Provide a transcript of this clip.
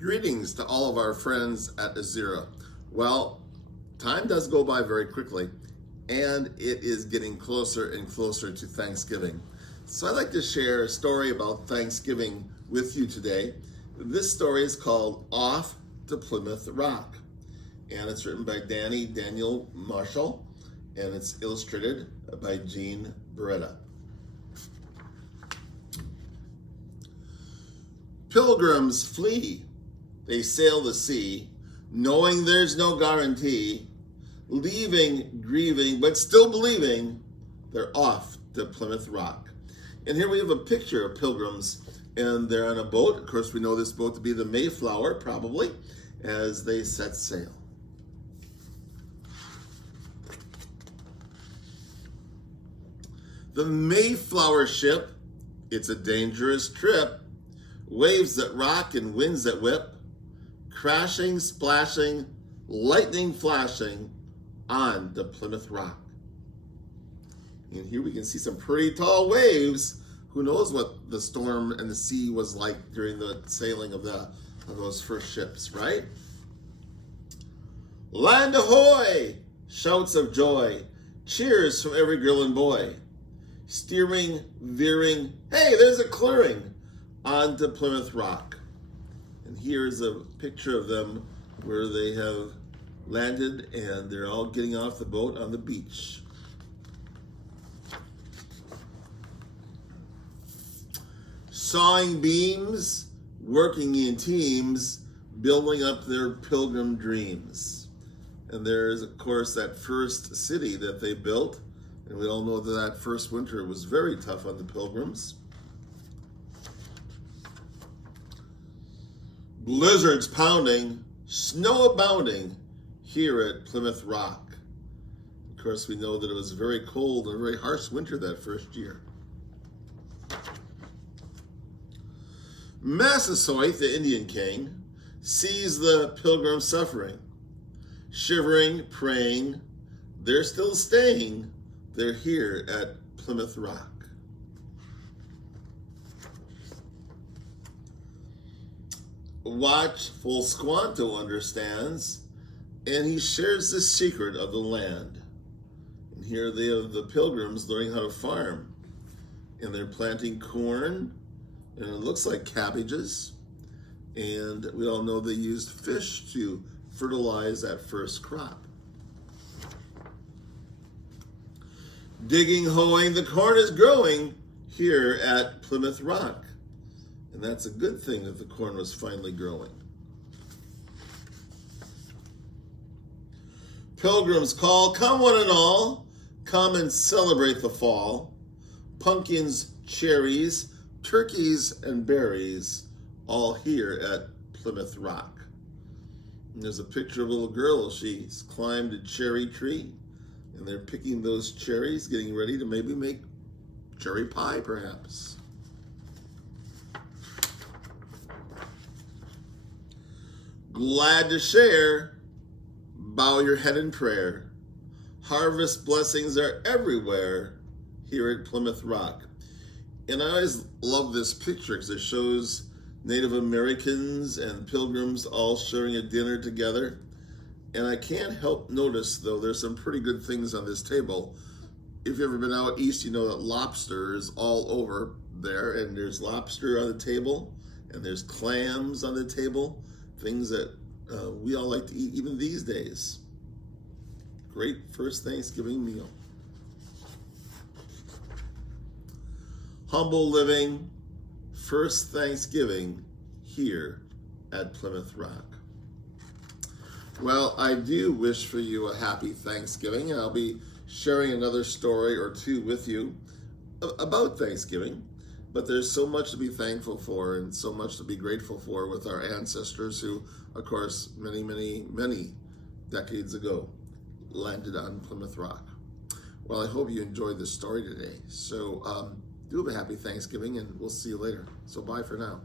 Greetings to all of our friends at Azura. Well, time does go by very quickly, and it is getting closer and closer to Thanksgiving. So I'd like to share a story about Thanksgiving with you today. This story is called Off to Plymouth Rock, and it's written by Daniel Marshall, and it's illustrated by Jean Beretta. Pilgrims flee. They sail the sea, knowing there's no guarantee, leaving, grieving, but still believing they're off to Plymouth Rock. And here we have a picture of pilgrims, and they're on a boat. Of course, we know this boat to be the Mayflower, probably, as they set sail. The Mayflower ship, it's a dangerous trip. Waves that rock and winds that whip, crashing, splashing, lightning flashing on the Plymouth Rock. And here we can see some pretty tall waves. Who knows what the storm and the sea was like during the sailing of those first ships, right? Land ahoy! Shouts of joy, cheers from every girl and boy. Steering, veering, hey, there's a clearing onto Plymouth Rock. And here's a picture of them where they have landed and they're all getting off the boat on the beach. Sawing beams, working in teams, building up their pilgrim dreams. And there's, of course, that first city that they built. And we all know that first winter was very tough on the pilgrims. Blizzards pounding, snow abounding here at Plymouth Rock. Of course, we know that it was very cold and a very harsh winter that first year. Massasoit, the Indian king, sees the pilgrims suffering. Shivering, praying, they're still staying. They're here at Plymouth Rock. Watchful Squanto understands, and he shares the secret of the land. And here they have the pilgrims learning how to farm. And they're planting corn, and it looks like cabbages. And we all know they used fish to fertilize that first crop. Digging, hoeing, the corn is growing here at Plymouth Rock. And that's a good thing that the corn was finally growing. Pilgrims call, come one and all, come and celebrate the fall. Pumpkins, cherries, turkeys, and berries, all here at Plymouth Rock. And there's a picture of a little girl. She's climbed a cherry tree, and they're picking those cherries, getting ready to maybe make cherry pie, perhaps. Glad to share, bow your head in prayer. Harvest blessings are everywhere here at Plymouth Rock. And I always love this picture because it shows Native Americans and pilgrims all sharing a dinner together. And I can't help notice, though, there's some pretty good things on this table. If you've ever been out east, you know that lobster is all over there, and there's lobster on the table, and there's clams on the table. Things that we all like to eat even these days. Great first Thanksgiving meal. Humble living, first Thanksgiving here at Plymouth Rock. Well, I do wish for you a happy Thanksgiving, and I'll be sharing another story or two with you about Thanksgiving. But there's so much to be thankful for and so much to be grateful for with our ancestors who, of course, many, many, many decades ago landed on Plymouth Rock. Well, I hope you enjoyed this story today. So do have a happy Thanksgiving, and we'll see you later. So bye for now.